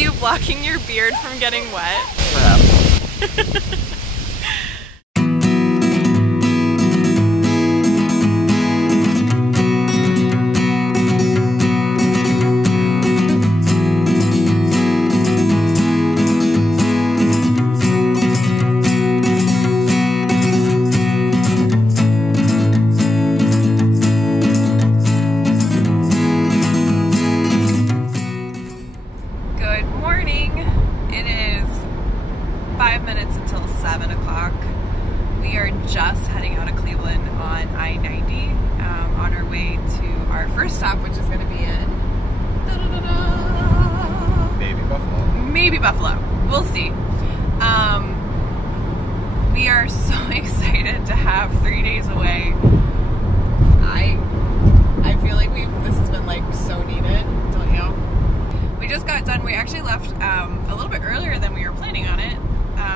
you blocking your beard from getting wet? Perhaps. Good morning. It is 5 minutes until 7 o'clock. We are just heading out of Cleveland on I-90 on our way to our first stop, which is going to be in Maybe Buffalo. Maybe Buffalo. We'll see. We are so excited to have 3 days away. I feel like this has been like so needed, don't you? We just got done. We actually left a little bit earlier than we were planning on it,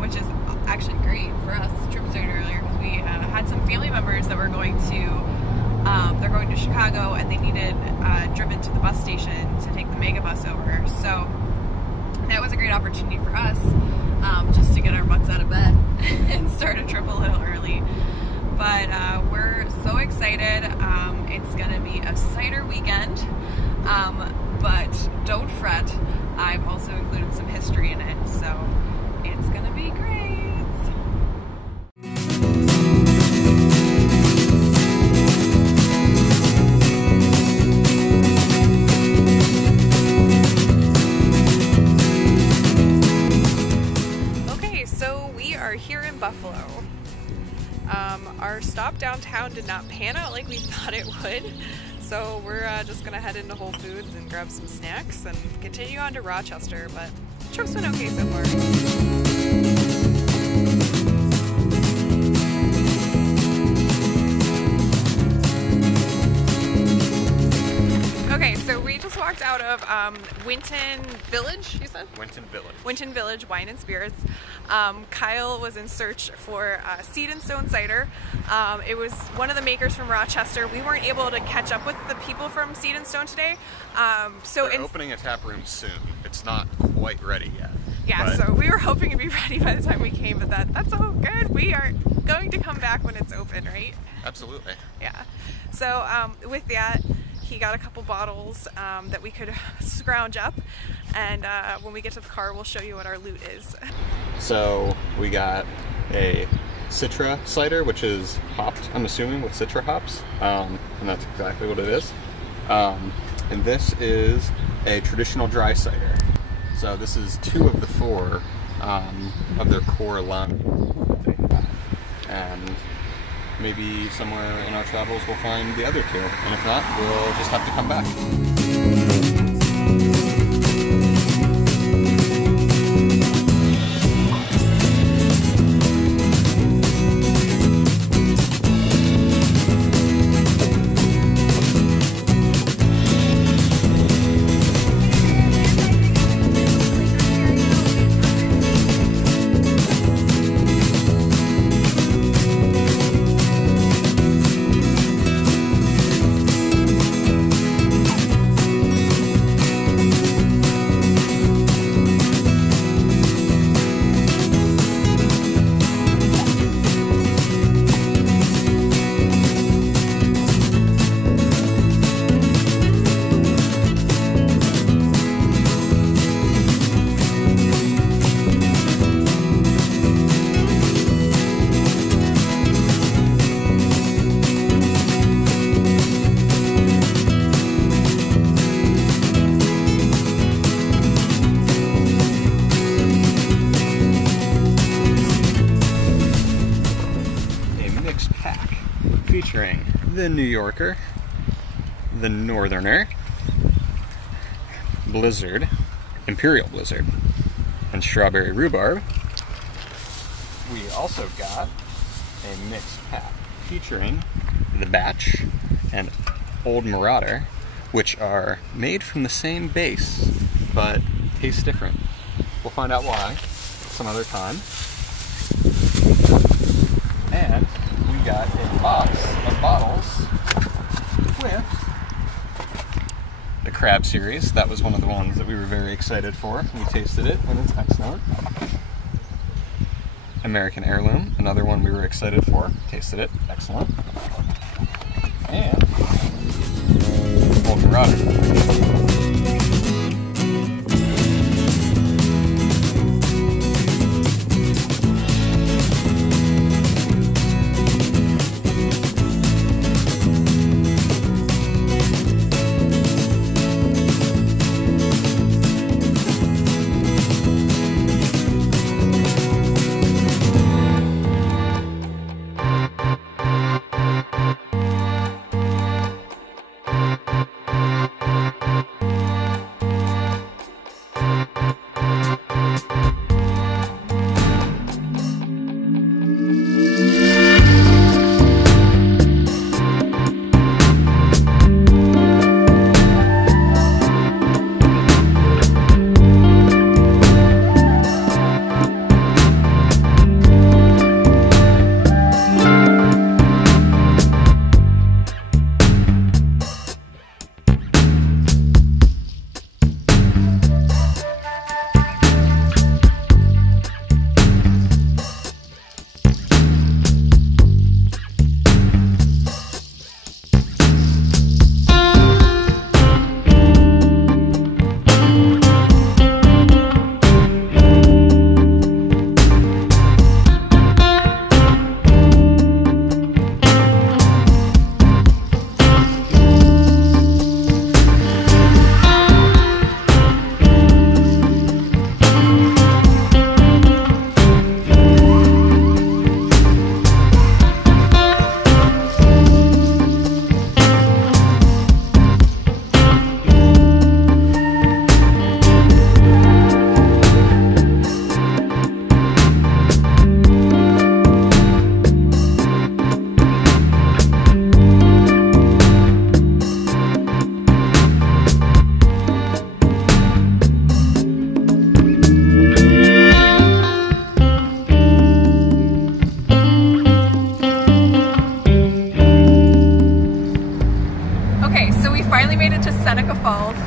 which is actually great for us. The trip started earlier because we had some family members that were going to, they're going to Chicago, and they needed driven to the bus station to take the mega bus over. So that was a great opportunity for us, just to get our butts out of bed and start a trip a little early. But we're so excited. It's gonna be a cider weekend, but don't fret. I've also included some history in it, so it's gonna be great. Okay, so we are here in Buffalo. Our stop downtown did not pan out like we thought it would, so we're just gonna head into Whole Foods and grab some snacks and continue on to Rochester, but the trip's been okay so far. Okay, so we just walked out of Winton Village, you said? Winton Village. Winton Village Wine and Spirits. Kyle was in search for Seed and Stone cider. It was one of the makers from Rochester. We weren't able to catch up with the people from Seed and Stone today. They're opening a tap room soon. It's not quite ready yet. Yeah, so we were hoping to be ready by the time we came, but that's all good. We are going to come back when it's open, right? Absolutely. Yeah. So with that, he got a couple bottles that we could scrounge up, and when we get to the car, we'll show you what our loot is. So we got a Citra cider, which is hopped, I'm assuming, with Citra hops, and that's exactly what it is. And this is a traditional dry cider. So this is 2 of the 4 of their core line that they have. And maybe somewhere in our travels we'll find the other 2, and if not, we'll just have to come back. Featuring the New Yorker, the Northerner, Blizzard, Imperial Blizzard, and Strawberry Rhubarb. We also got a mixed pack featuring the Batch and Old Marauder, which are made from the same base, but taste different. We'll find out why some other time. And we got a box of bottles with the crab series. That was one of the ones that we were very excited for. We tasted it and it's excellent. American Heirloom, another one we were excited for. Tasted it, excellent. And Golden Marauder.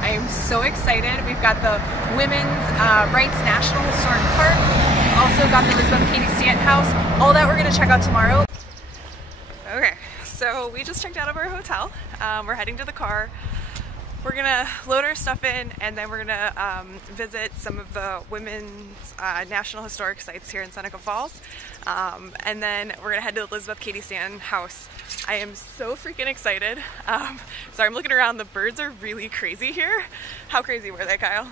I am so excited. We've got the Women's Rights National Historic Park, also got the Elizabeth Cady Stanton House, all that we're going to check out tomorrow. Okay, so we just checked out of our hotel. We're heading to the car. We're gonna load our stuff in, and then we're gonna visit some of the women's national historic sites here in Seneca Falls. And then we're gonna head to the Elizabeth Cady Stanton House. I am so freaking excited. Sorry, I'm looking around. The birds are really crazy here. How crazy were they, Kyle?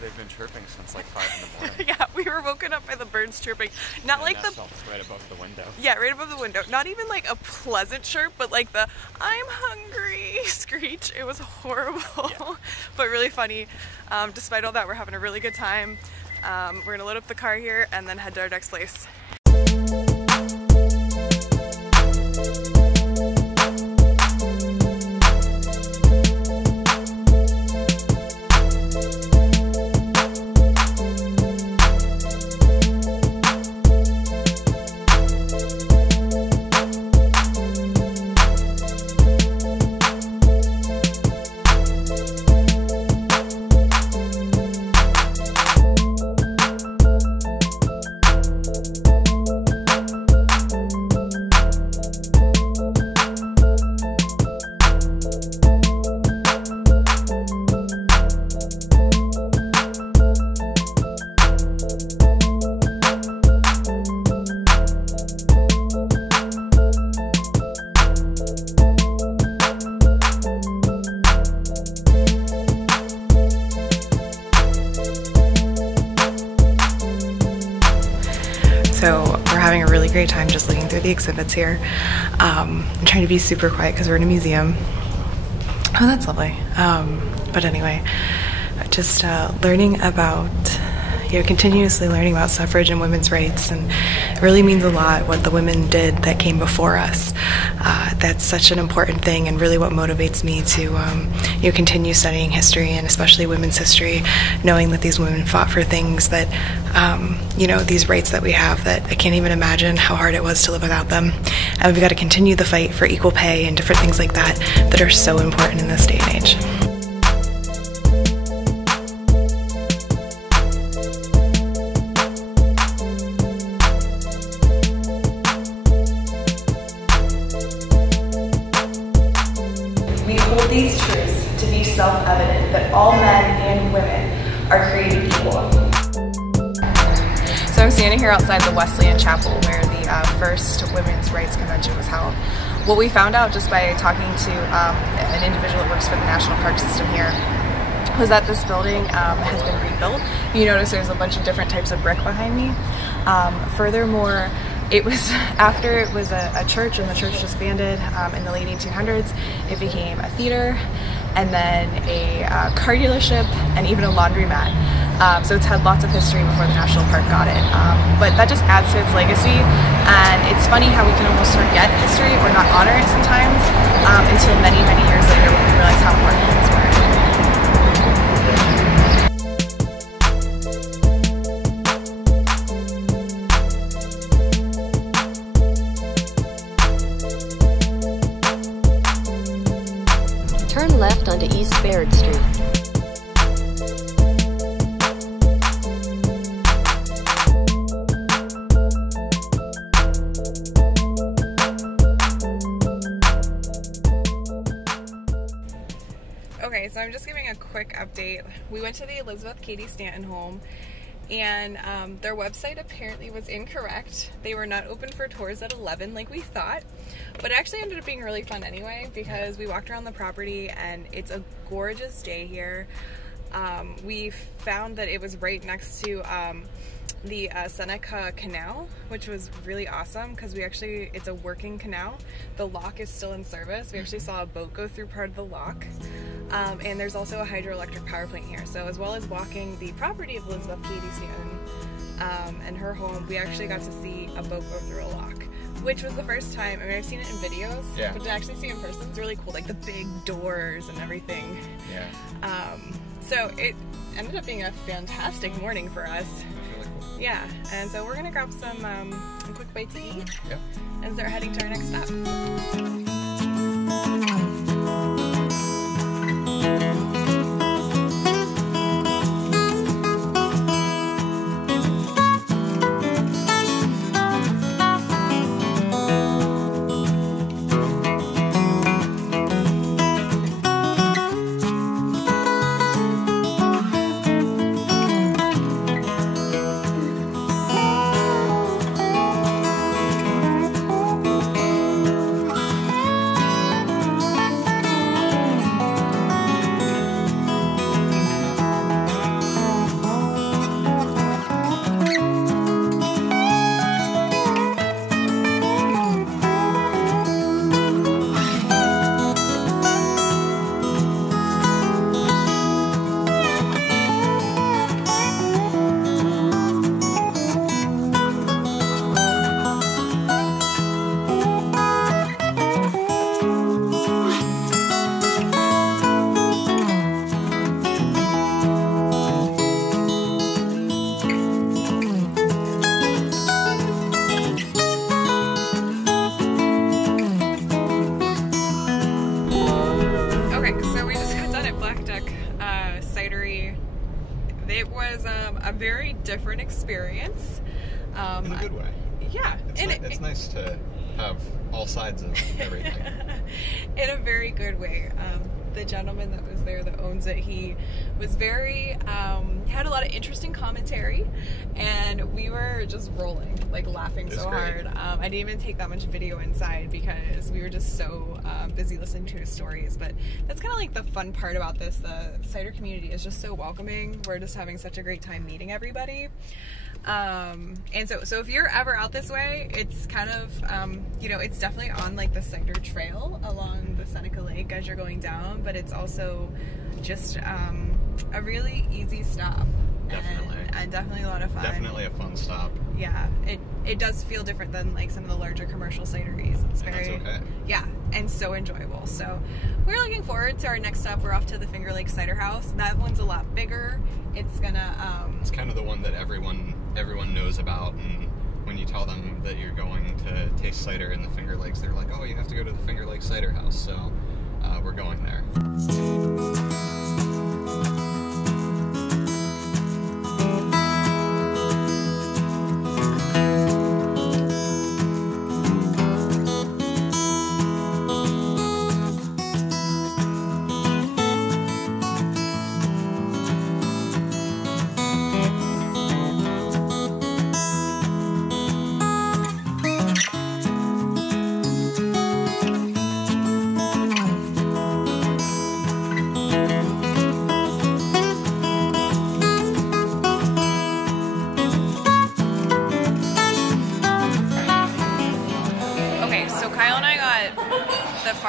They've been chirping since like 5 in the morning. Yeah, we were woken up by the birds chirping. Not like the right above the window. Yeah, right above the window. Not even like a pleasant chirp, but like the "I'm hungry" screech. It was horrible, yeah. But really funny. Despite all that, we're having a really good time. We're gonna load up the car here and then head to our next place. So we're having a really great time just looking through the exhibits here. I'm trying to be super quiet because we're in a museum. Oh, that's lovely. But anyway, just learning about, continuously learning about suffrage and women's rights, and it really means a lot what the women did that came before us. That's such an important thing, and really what motivates me to continue studying history, and especially women's history, knowing that these women fought for things that these rights that we have, that I can't even imagine how hard it was to live without them. And we've got to continue the fight for equal pay and different things like that that are so important in this day and age. that all men and women are created equal. So I'm standing here outside the Wesleyan Chapel where the first Women's Rights Convention was held. What we found out just by talking to an individual that works for the National Park System here was that this building has been rebuilt. You notice there's a bunch of different types of brick behind me. Furthermore, it was after it was a church, and the church disbanded in the late 1800s. It became a theater, and then a car dealership, and even a laundromat. So it's had lots of history before the National Park got it. But that just adds to its legacy, and it's funny how we can almost forget history or not honor it sometimes until many, many years later when we realize how important things were. Turn left onto East Baird Street. Okay, so I'm just giving a quick update. We went to the Elizabeth Cady Stanton home, and their website apparently was incorrect. They were not open for tours at 11 like we thought, but it actually ended up being really fun anyway because we walked around the property and it's a gorgeous day here. We found that it was right next to the Seneca Canal, which was really awesome because it's a working canal. The lock is still in service. We actually saw a boat go through part of the lock. And there's also a hydroelectric power plant here. So as well as walking the property of Elizabeth Cady Stanton and her home, we actually got to see a boat go through a lock, which was the first time. I mean, I've seen it in videos, but to actually see it in person, it's really cool. Like the big doors and everything. Yeah. So it ended up being a fantastic morning for us. Yeah, and so we're gonna grab some a quick bite to eat and start heading to our next stop. It was a very different experience. In a good way. Yeah. It's nice to have all sides of everything. In a very good way. The gentleman that was there that owns it, he was very, had a lot of interesting commentary, and we were just rolling, like laughing so hard. I didn't even take that much video inside because we were just so busy listening to his stories, but that's kind of like the fun part about this. The cider community is just so welcoming. We're just having such a great time meeting everybody. And so if you're ever out this way, it's kind of, you know, it's definitely on like the cider trail along the Seneca Lake as you're going down, but it's also just a really easy stop. Definitely. And definitely a lot of fun. Definitely a fun stop. Yeah, it does feel different than like some of the larger commercial cideries. It's very, and that's okay. Yeah, and so enjoyable. So we're looking forward to our next stop. We're off to the Finger Lake Cider House. That one's a lot bigger. It's gonna it's kind of the one that everyone knows about, and when you tell them that you're going to taste cider in the Finger Lakes, they're like, oh, you have to go to the Finger Lake Cider House. So we're going there.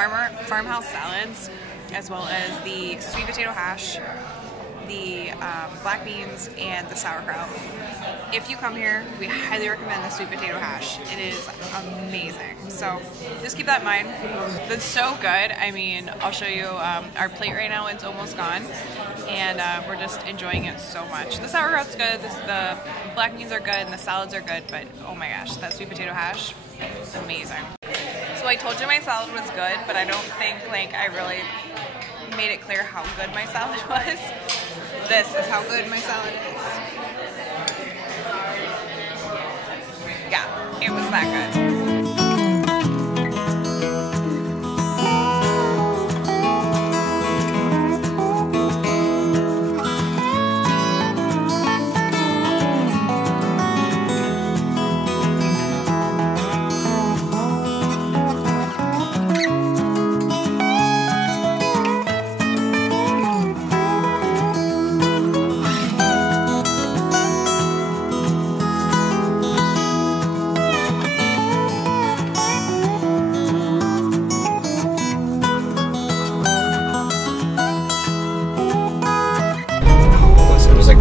farmhouse salads, as well as the sweet potato hash, the black beans, and the sauerkraut. If you come here, we highly recommend the sweet potato hash. It is amazing. So just keep that in mind. It's so good. I mean, I'll show you our plate right now. It's almost gone, and we're just enjoying it so much. The sauerkraut's good, the black beans are good, and the salads are good, but oh my gosh, that sweet potato hash, amazing. So I told you my salad was good, but I don't think like I really made it clear how good my salad was. This is how good my salad is. Yeah, it was that good.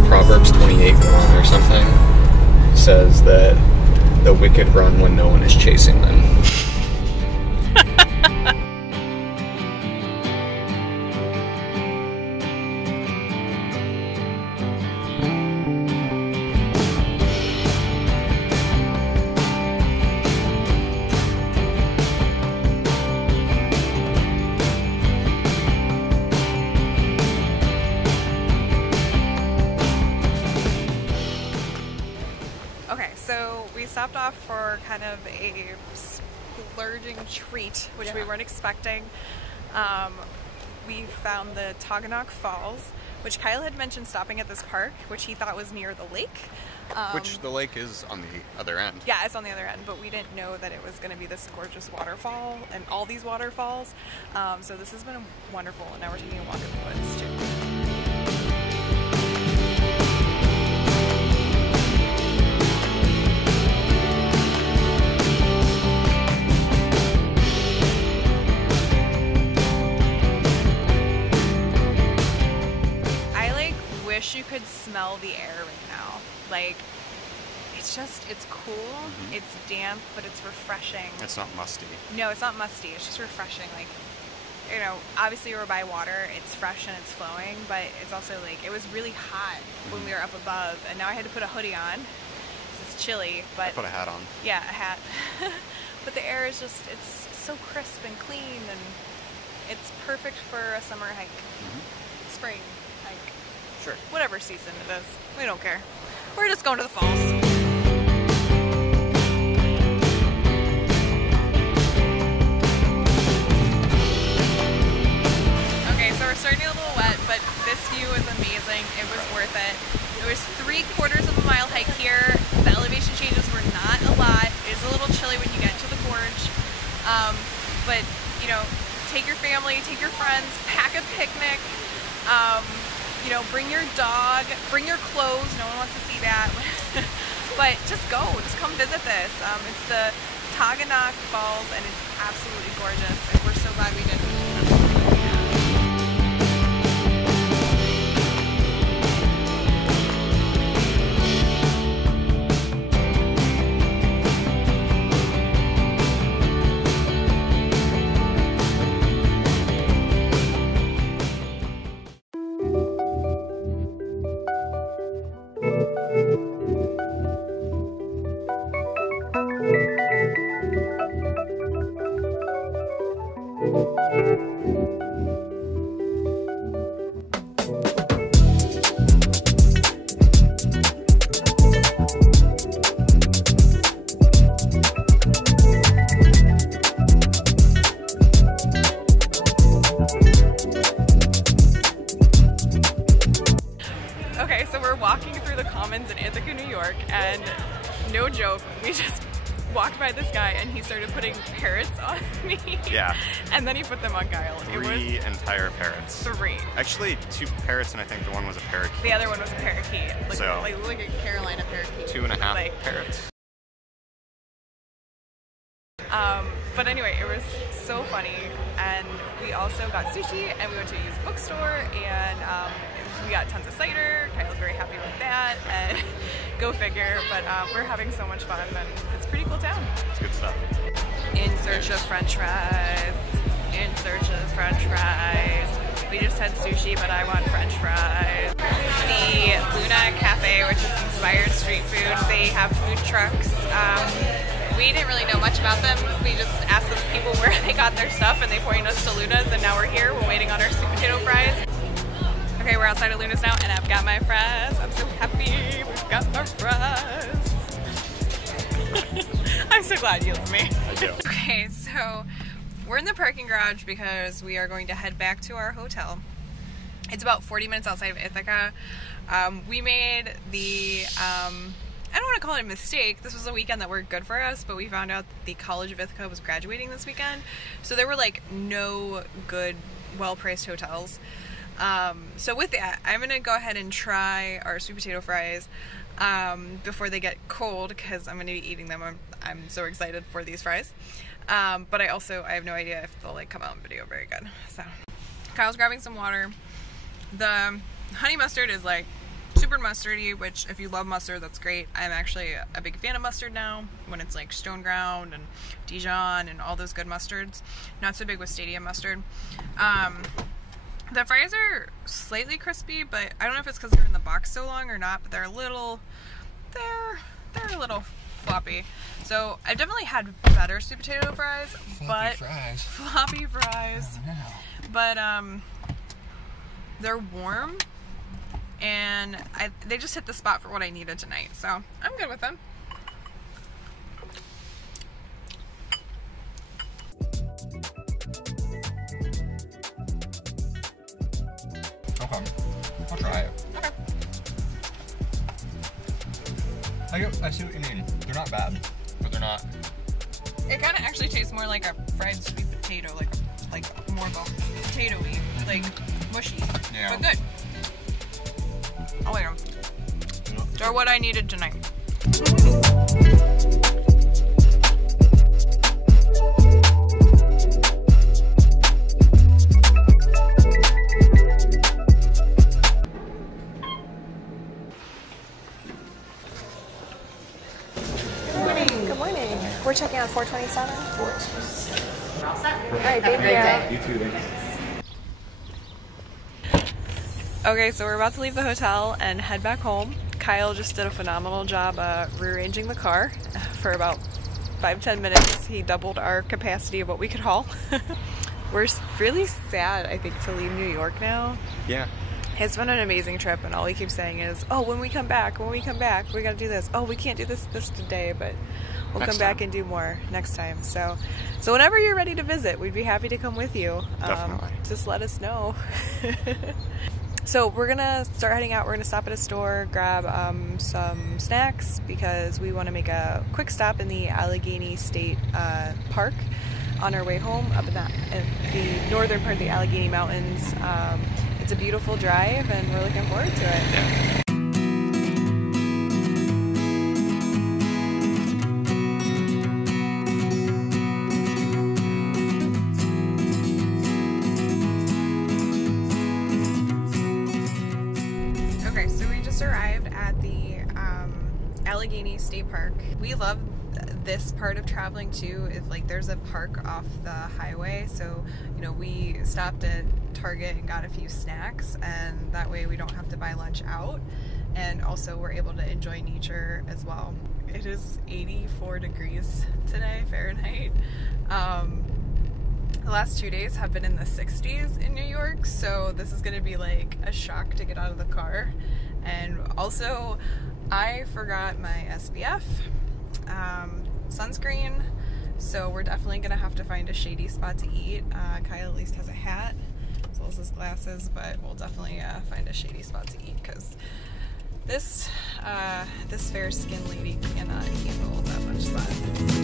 Proverbs 28:1 or something says that the wicked run when no one is chasing them. So we stopped off for kind of a splurging treat, which we weren't expecting. We found the Toggenach Falls, which Kyle had mentioned stopping at this park, which he thought was near the lake. Which the lake is on the other end. Yeah, it's on the other end, but we didn't know that it was going to be this gorgeous waterfall and all these waterfalls. So this has been wonderful, and now we're taking a walk in the woods too. You could smell the air right now. Like, it's cool, it's damp, but it's refreshing. It's not musty. No, it's not musty, it's just refreshing. Like, you know, obviously we're by water, it's fresh and it's flowing, but it's also like, it was really hot when we were up above, and now I had to put a hoodie on. It's chilly, but... I put a hat on. Yeah, a hat. But the air is just, it's so crisp and clean, and it's perfect for a summer hike. Spring hike. Sure. Whatever season it is. We don't care. We're just going to the falls. Okay, so we're starting a little wet, but this view is amazing. It was worth it. It was 3/4 of a mile hike here. The elevation changes were not a lot. It is a little chilly when you get to the gorge. But, you know, take your family, take your friends, pack a picnic. You know, bring your dog, bring your clothes, no one wants to see that, but just go, just come visit this. It's the Toggenach Falls, and it's absolutely gorgeous, and we're so glad we did it. Okay, so we're walking through the Commons in Ithaca, New York, and no joke, we just walked by this guy and he started putting parrots on me. Yeah. And then he put them on Kyle. Three entire parrots. 3. Actually, 2 parrots, and I think the one was a parakeet. The other one was a parakeet. Like, so, like a Carolina parakeet. 2.5 parrots. But anyway, it was so funny, and we also got sushi, and we went to a used bookstore, and we got tons of cider. Kyle's very happy with that, and go figure, but we're having so much fun, and it's a pretty cool town. It's good stuff. In search of french fries. In search of french fries. We just had sushi, but I want french fries. The Luna Cafe, which is inspired street food, they have food trucks. We didn't really know much about them. We just asked the people where they got their stuff, and they pointed us to Luna's, and now we're here. We're waiting on our sweet potato fries. Okay, we're outside of Luna's now, and I've got my fries. I'm so happy we've got our fries. I'm so glad you love me. I do. Okay, so we're in the parking garage because we are going to head back to our hotel. It's about 40 minutes outside of Ithaca. We made the, I don't want to call it a mistake. This was a weekend that worked good for us, but we found out that the College of Ithaca was graduating this weekend. So there were like no good, well-priced hotels. So with that, I'm going to go ahead and try our sweet potato fries before they get cold, because I'm going to be eating them. I'm so excited for these fries. But I have no idea if they'll like come out in video very good. So Kyle's grabbing some water. The honey mustard is like super mustardy, which if you love mustard, that's great. I'm actually a big fan of mustard now when it's like stone ground and Dijon and all those good mustards. Not so big with stadium mustard. The fries are slightly crispy, but I don't know if it's because they're in the box so long or not, but they're a little floppy. So I've definitely had better sweet potato fries, floppy fries. But they're warm, and they just hit the spot for what I needed tonight. So I'm good with them. Okay, I'll try it. Okay. I see what you mean. They're not bad, but they're not. It kind of actually tastes more like a fried sweet potato, like more of a potato-y, like mushy, Yeah. but good. I'll eat them. They're what I needed tonight. We're checking out 427. All set. All right, baby. You too, Okay, so we're about to leave the hotel and head back home. Kyle just did a phenomenal job rearranging the car for about 5-10 minutes. He doubled our capacity of what we could haul. We're really sad, I think, to leave New York now. Yeah. It's been an amazing trip, and all he keeps saying is, oh, when we come back, we gotta do this. Oh, we can't do this today, but we'll come back and do more next time. So whenever you're ready to visit, we'd be happy to come with you. Definitely. Just let us know. So we're gonna start heading out. We're gonna stop at a store, grab some snacks, because we want to make a quick stop in the Allegheny State Park on our way home up in the northern part of the Allegheny Mountains. It's a beautiful drive, and we're looking forward to it. Yeah. Okay, so we just arrived at the Allegheny State Park. We love this part of traveling too. If like there's a park off the highway, so you know, we stopped at Target and got a few snacks, and that way we don't have to buy lunch out, and also we're able to enjoy nature as well. It is 84 degrees today, Fahrenheit. The last 2 days have been in the 60s in New York, so this is gonna be like a shock to get out of the car. And also, I forgot my SPF sunscreen, so we're definitely gonna have to find a shady spot to eat. Kyle at least has a hat as well as his glasses, but we'll definitely find a shady spot to eat, because this fair-skinned lady cannot handle that much sun.